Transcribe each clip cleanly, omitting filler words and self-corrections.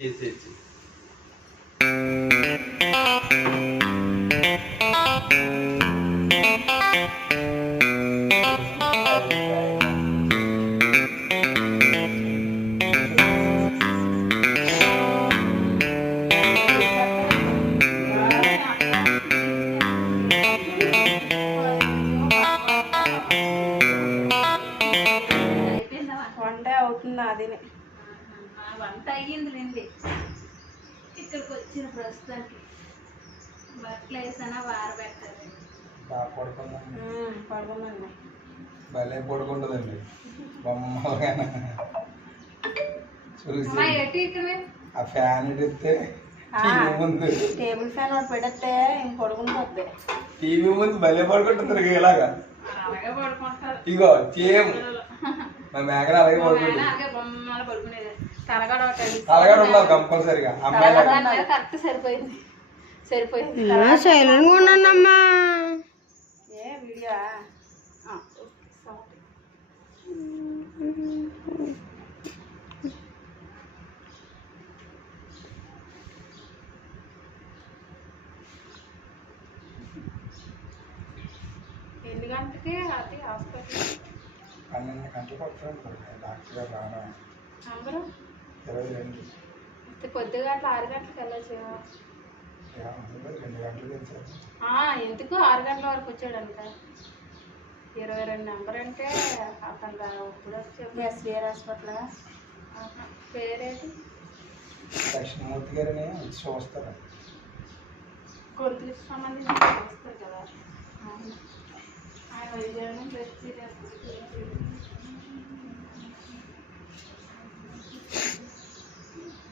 చేసేసి వంట అవుతుంది అది వంట అయ్యిందిలేండి. ఇక్కడికి వచ్చిన ప్రస్తుతానికి బట్టలు వేసానా వారబెట్టాలి. బాగా పడుకుందండి. పడుకుందండి. భలే పడుకుంటుందండి బొమ్మలుగా చూసి ఎటు ఇక్కడ ఆ ఫ్యాన్ ఇడితే టీవీ ముందు టేబుల్ ఫ్యాన్ ఒకటి పెడితే ఇంక పడుకుని పోద్ది. టీవీ ముందు భలే పడుకుంటుంది ఇలాగా. అలాగే పడుకుంటారు. ఇగో సేమ్ మా మేకన అలాగే పడుకుంటుంది. అలాగే బొమ్మలు పడుకునేది. తలగడ అలాగే ఉండాలి కంపల్సరిగా. అమ్మాయి కరెక్ట్ సరిపోయింది. సైలెంట్గా ఉన్నానమ్మా. ఏ వీడియో ఎన్ని గంటలకి అది హాస్పిటల్? 12 గంటలకు వస్తాను డాక్టర్ గారు రావడం. అందరూ 22 పొద్దుగా 6 గంటలకు వెళ్ళచ్చు. 2 గంటలకు వెళ్తారు. ఎందుకు 6 గంటల వరకు వచ్చాడంట. 22 నెంబర్ అంటే అతను ఇప్పుడు వచ్చాడు. SBR hospital. పేరేంటి? దక్షిణమూర్తి గారిని వచ్చి చూస్తారు. గొంతుకు సంబంధించి వస్తారు కదా. ఆయన వైద్యం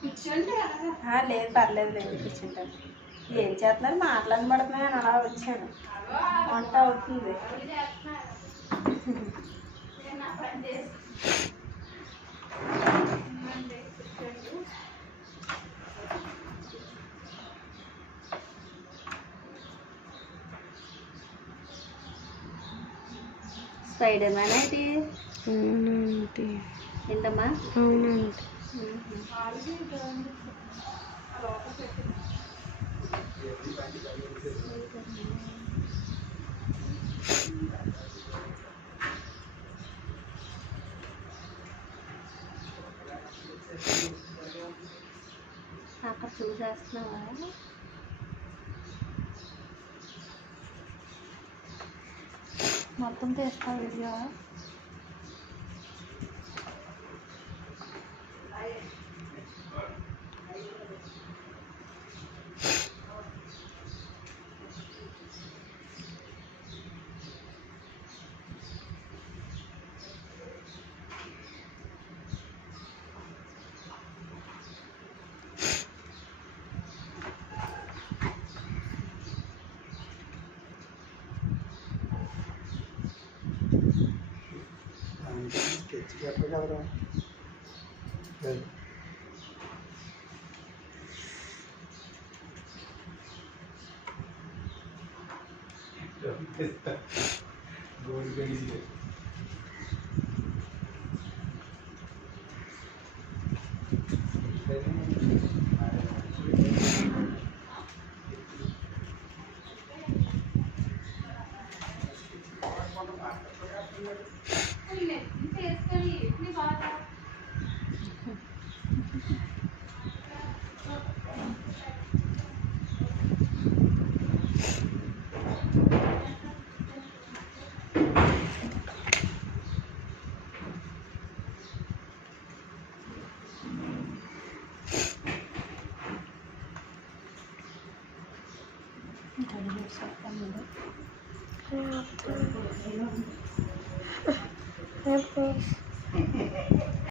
కూర్చోండి. లేదు పర్లేదు లేదు కూర్చుంటాను. ఏం చేస్తున్నారు? మాట్లాడబడుతున్నాయని అలా వచ్చాను. వంట అవుతుంది. స్పైడర్ మ్యాన్ అయితే ఏంటమ్మా? అవునండి. అక్కడ చూసేస్తున్నావా? మొత్తం తీస్తా వీడియో. స్కెచ్ పేపర్ కదరా. Gold pencil Please.